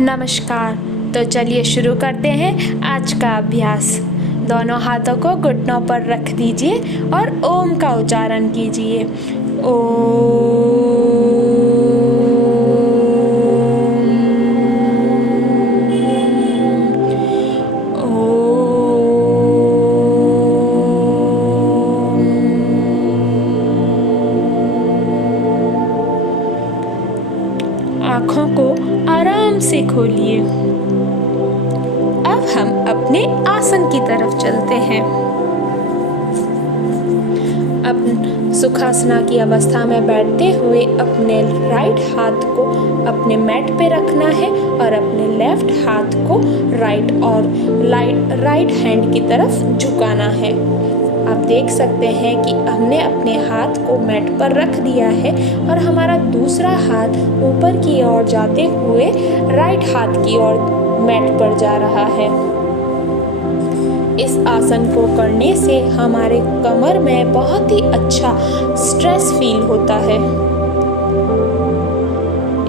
नमस्कार। तो चलिए शुरू करते हैं आज का अभ्यास। दोनों हाथों को घुटनों पर रख दीजिए और ओम का उच्चारण कीजिए। आँखों को आराम से खोलिए। अब हम अपने आसन की तरफ चलते हैं। अब सुखासना की अवस्था में बैठते हुए अपने राइट हाथ को अपने मैट पे रखना है और अपने लेफ्ट हाथ को राइट हैंड की तरफ झुकाना है। आप देख सकते हैं कि हमने अपने हाथ को मैट पर रख दिया है और हमारा दूसरा हाथ ऊपर की ओर जाते हुए राइट हाथ की ओर मैट पर जा रहा है। इस आसन को करने से हमारे कमर में बहुत ही अच्छा स्ट्रेस फील होता है।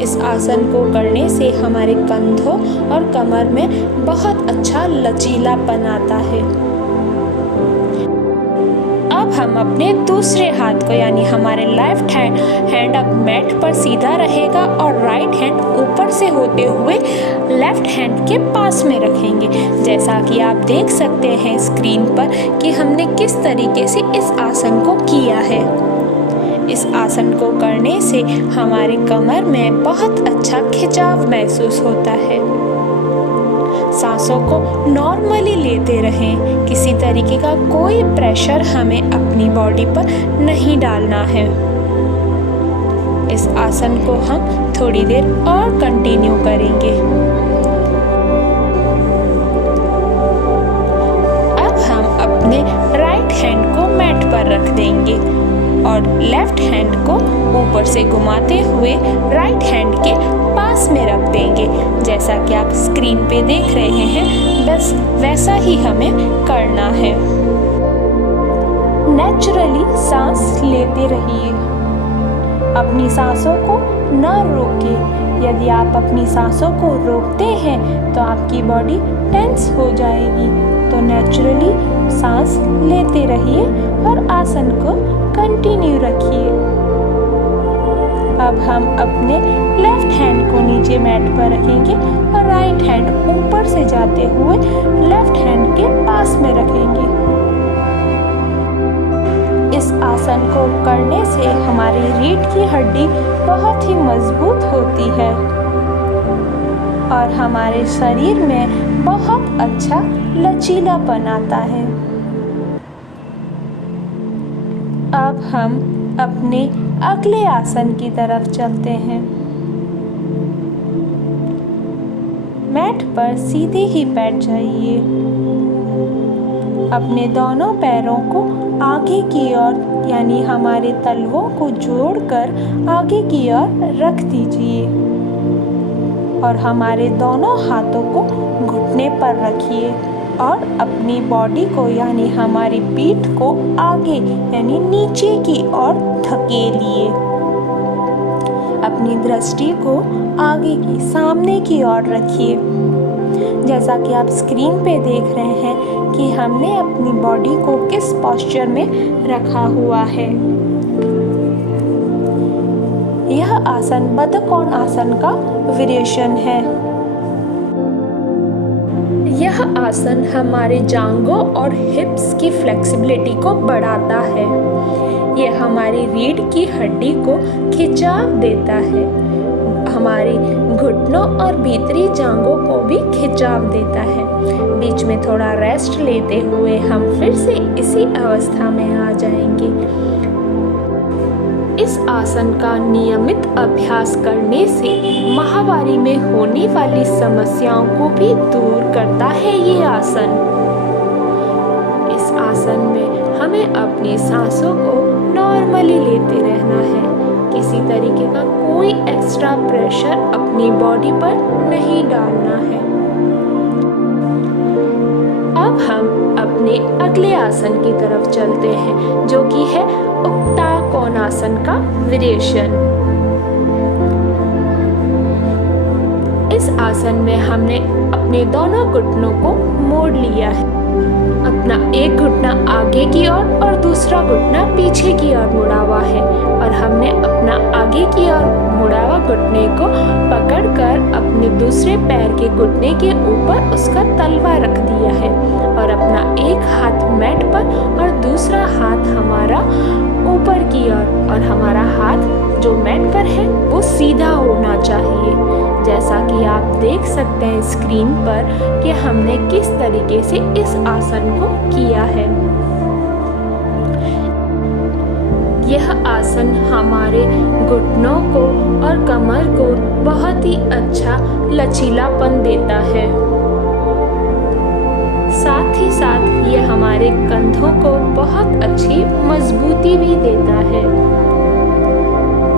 इस आसन को करने से हमारे कंधों और कमर में बहुत अच्छा लचीलापन आता है। अब हम अपने दूसरे हाथ को यानी हमारे लेफ्ट हैंड अब मैट पर सीधा रहेगा और राइट हैंड ऊपर से होते हुए लेफ्ट हैंड के पास में रखेंगे। जैसा कि आप देख सकते हैं स्क्रीन पर कि हमने किस तरीके से इस आसन को किया है। इस आसन को करने से हमारे कमर में बहुत अच्छा खिंचाव महसूस होता है। सांसों को नॉर्मली लेते रहें। किसी तरीके का कोई प्रेशर हमें अपनी बॉडी पर नहीं डालना है। इस आसन को हम थोड़ी देर और कंटिन्यू करेंगे। अब हम अपने राइट हैंड को मैट पर रख देंगे और लेफ्ट हैंड को ऊपर से घुमाते हुए राइट हैंड के पास में रख देंगे। जैसा कि आप स्क्रीन पे देख रहे हैं, बस वैसा ही हमें करना है। नेचुरली सांस लेते रहिए। अपनी सांसों को न रोकें। यदि आप अपनी सांसों को रोकते हैं तो आपकी बॉडी टेंस हो जाएगी। तो नेचुरली सांस लेते रहिए और आसन को कंटिन्यू रखिए। अब हम अपने लेफ्ट हैंड को नीचे मैट पर रखेंगे और राइट हैंड ऊपर से जाते हुए लेफ्ट हैंड के पास में रखेंगे। इस आसन को करने से हमारी रीढ़ की हड्डी बहुत ही मजबूत होती है और हमारे शरीर में बहुत अच्छा लचीलापन आता है। अब हम अपने अगले आसन की तरफ चलते हैं। मैट पर सीधे ही बैठ जाइए। अपने दोनों पैरों को आगे की ओर यानी हमारे तलवों को जोड़कर आगे की ओर रख दीजिए और हमारे दोनों हाथों को घुटने पर रखिए और अपनी बॉडी को यानी हमारी पीठ को आगे यानी नीचे की ओर धकेलिए। अपनी दृष्टि को आगे की सामने की ओर रखिए। जैसा कि आप स्क्रीन पे देख रहे हैं कि हमने अपनी बॉडी को किस पोस्चर में रखा हुआ है। यह आसन बद्धकोण आसन का वेरिएशन है। यह आसन हमारे जांघों और हिप्स की फ्लेक्सिबिलिटी को बढ़ाता है। यह हमारी रीढ़ की हड्डी को खिंचाव देता है। हमारी घुटनों और भीतरी जांघों को भी खिंचाव देता है। बीच में थोड़ा रेस्ट लेते हुए हम फिर से इसी अवस्था में आ जाएंगे। इस आसन का नियमित अभ्यास करने से माहवारी में होने वाली समस्याओं को भी दूर करता है ये आसन। इस आसन में हमें अपनी सांसों को नॉर्मली लेते रहना है। किसी तरीके का कोई एक्स्ट्रा प्रेशर अपनी बॉडी पर नहीं डालना है। अब हम अपने अगले आसन की तरफ चलते हैं जो कि है उत्तान कोणासन का वेरिएशन। इस आसन में हमने अपने दोनों घुटनों को मोड़ लिया है। अपना एक घुटना आगे की ओर और दूसरा घुटना पीछे की ओर मुड़ा हुआ है और हमने अपना आगे की ओर मुड़ा हुआ घुटने को पकड़कर अपने दूसरे पैर के घुटने के ऊपर उसका तलवा रख दिया है और अपना एक हाथ मैट पर और दूसरा हाथ हमारा ऊपर की ओर और हमारा हाथ जो मैट पर है वो सीधा होना चाहिए। जैसा कि आप देख सकते हैं स्क्रीन पर कि हमने किस तरीके से इस आसन को किया है। यह आसन हमारे घुटनों को और कमर को बहुत ही अच्छा लचीलापन देता है। साथ ही साथ ये हमारे कंधों को बहुत अच्छी मजबूती भी देता है।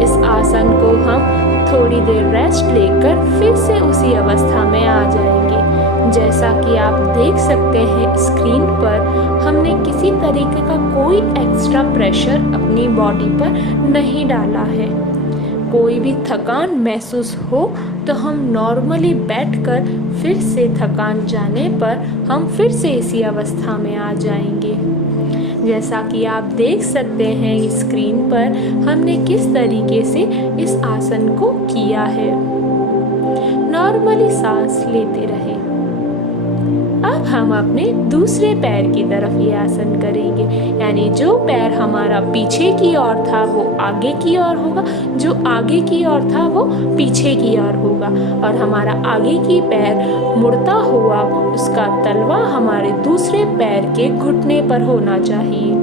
इस आसन को हम थोड़ी देर रेस्ट लेकर फिर से उसी अवस्था में आ जाएंगे। जैसा कि आप देख सकते हैं स्क्रीन पर हमने किसी तरीके का कोई एक्स्ट्रा प्रेशर अपनी बॉडी पर नहीं डाला है। कोई भी थकान महसूस हो तो हम नॉर्मली बैठकर फिर से थकान जाने पर हम फिर से इसी अवस्था में आ जाएंगे। जैसा कि आप देख सकते हैं स्क्रीन पर हमने किस तरीके से इस आसन को किया है। नॉर्मली सांस लेते रहें। अब हम अपने दूसरे पैर की तरफ ये आसन करेंगे, यानी जो पैर हमारा पीछे की ओर था वो आगे की ओर होगा, जो आगे की ओर था वो पीछे की ओर होगा और हमारा आगे की पैर मुड़ता हुआ उसका तलवा हमारे दूसरे पैर के घुटने पर होना चाहिए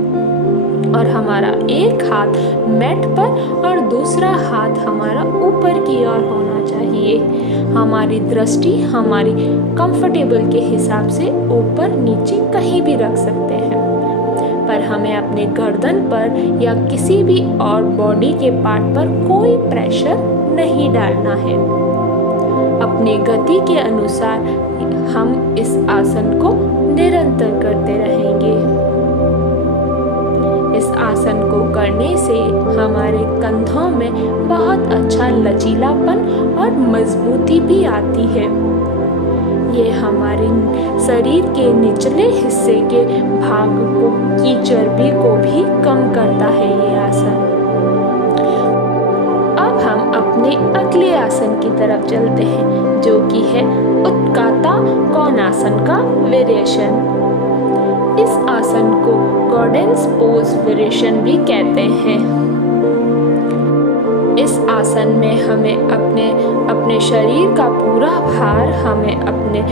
और हमारा एक हाथ मैट पर और दूसरा हाथ हमारा ऊपर की ओर होना चाहिए। हमारी दृष्टि हमारी कंफर्टेबल के हिसाब से ऊपर नीचे कहीं भी रख सकते हैं, पर हमें अपने गर्दन पर या किसी भी और बॉडी के पार्ट पर कोई प्रेशर नहीं डालना है। अपने गति के अनुसार हम इस आसन को निरंतर करते रहेंगे। इस आसन को करने से हमारे कंधों में बहुत अच्छा लचीलापन और मजबूती भी आती है। ये हमारे शरीर के निचले हिस्से के भाग को की चर्बी को भी कम करता है ये आसन। अब हम अपने अगले आसन की तरफ चलते हैं जो कि है उत्काता कोणासन का वेरिएशन। इस आसन को गॉडेंस पोज वेरिएशन भी कहते हैं। इस आसन में हमें अपने शरीर का पूरा भार हमें अपने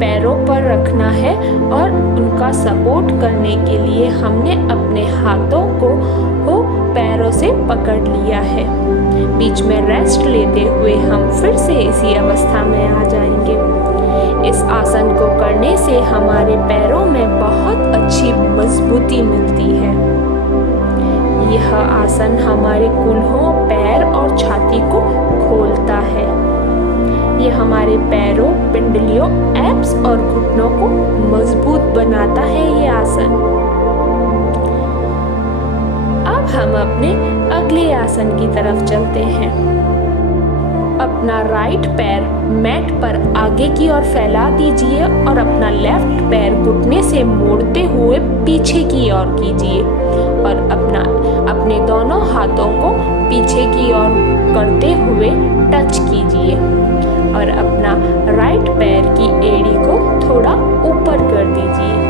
पैरों पर रखना है और उनका सपोर्ट करने के लिए हमने अपने हाथों को पैरों से पकड़ लिया है। बीच में रेस्ट लेते हुए हम फिर से इसी अवस्था में आ जाएंगे। इस आसन को करने से हमारे पैरों में बहुत अच्छी मजबूती मिलती है। यह आसन हमारे कूल्हों, पैर और छाती को खोलता है। यह हमारे पैरों, पिंडलियों, एब्स और घुटनों को मजबूत बनाता है ये आसन। अब हम अपने अगले आसन की तरफ चलते हैं। अपना राइट पैर मैट पर आगे की ओर फैला दीजिए और अपना लेफ्ट पैर घुटने से मोड़ते हुए पीछे की ओर कीजिए और अपने दोनों हाथों को पीछे की ओर करते हुए टच कीजिए और अपना राइट पैर की एड़ी को थोड़ा ऊपर कर दीजिए।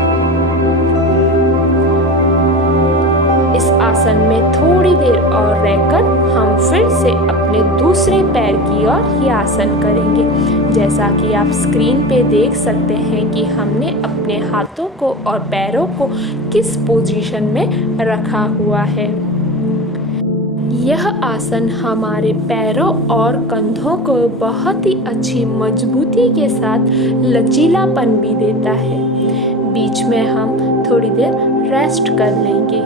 इस आसन में थोड़ी देर और रहकर हम फिर से अपने दूसरे पैर की ओर ये आसन करेंगे। जैसा कि आप स्क्रीन पे देख सकते हैं कि हमने अपने हाथों को और पैरों को किस पोजीशन में रखा हुआ है। यह आसन हमारे पैरों और कंधों को बहुत ही अच्छी मजबूती के साथ लचीलापन भी देता है। बीच में हम थोड़ी देर रेस्ट कर लेंगे।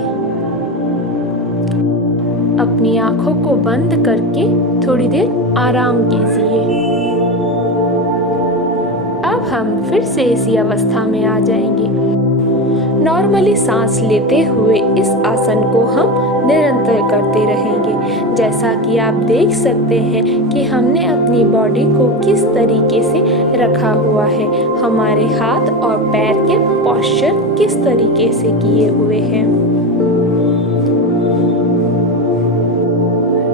अपनी आंखों को बंद करके थोड़ी देर आराम कीजिए। अब हम फिर से इसी अवस्था में आ जाएंगे। नॉर्मली सांस लेते हुए इस आसन को हम निरंतर करते रहेंगे। जैसा कि आप देख सकते हैं कि हमने अपनी बॉडी को किस तरीके से रखा हुआ है, हमारे हाथ और पैर के पोस्चर किस तरीके से किए हुए हैं।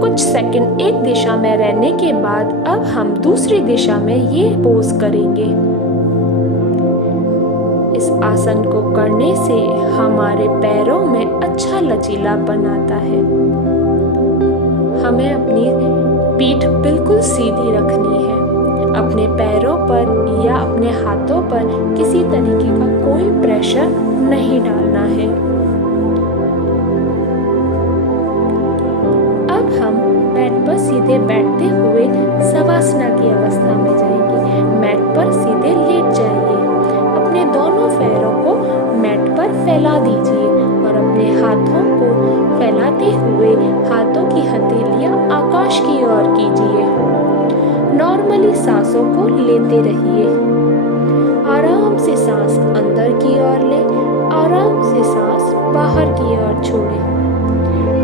कुछ सेकंड एक दिशा में रहने के बाद अब हम दूसरी दिशा में ये पोज करेंगे। इस आसन को करने से हमारे पैरों में अच्छा लचीलापन आता है। हमें अपनी पीठ बिल्कुल सीधी रखनी है। अपने पैरों पर या अपने हाथों पर किसी तरीके का कोई प्रेशर नहीं डालना है। अब हम मैट पर सीधे बैठते हुए शवासना की अवस्था में जाएंगे। मैट पर सीधे लेट जाइए। अपने दोनों पैरों को मैट पर फैला दीजिए और अपने हाथों को फैलाते हुए हाथों की हथेलियां आकाश की ओर कीजिए। नॉर्मली सांसों को लेते रहिए। आराम से सांस अंदर की ओर ले, आराम से सांस बाहर की ओर छोड़े।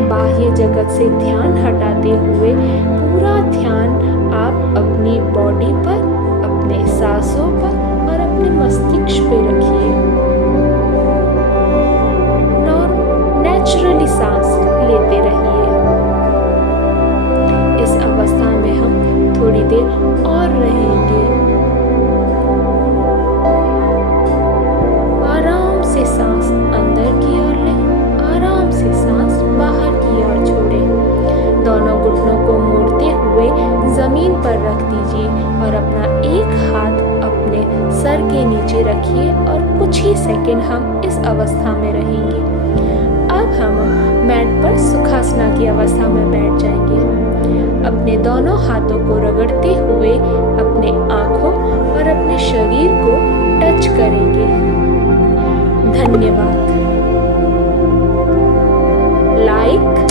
बाह्य जगत से ध्यान हटाते हुए पूरा ध्यान आप अपनी बॉडी पर, अपने सांसों पर और अपने मस्तिष्क पे रखिए। नेचुरली सांस लेते रहिए। इस अवस्था में हम थोड़ी देर और रहेंगे। आराम से सांस अंदर की ओर ले, आराम से सांस बाहर की ओर छोड़े। दोनों घुटनों को मोड़ते हुए जमीन पर रख दीजिए और अपना एक हाथ अपने सर के नीचे रखिए और कुछ ही सेकंड हम इस अवस्था में रहेंगे। अब हम मैट पर सुखासना की अवस्था में बैठ जाएंगे। अपने दोनों हाथों को रगड़ते हुए अपने आँखों और अपने शरीर को टच करेंगे। धन्यवाद। लाइक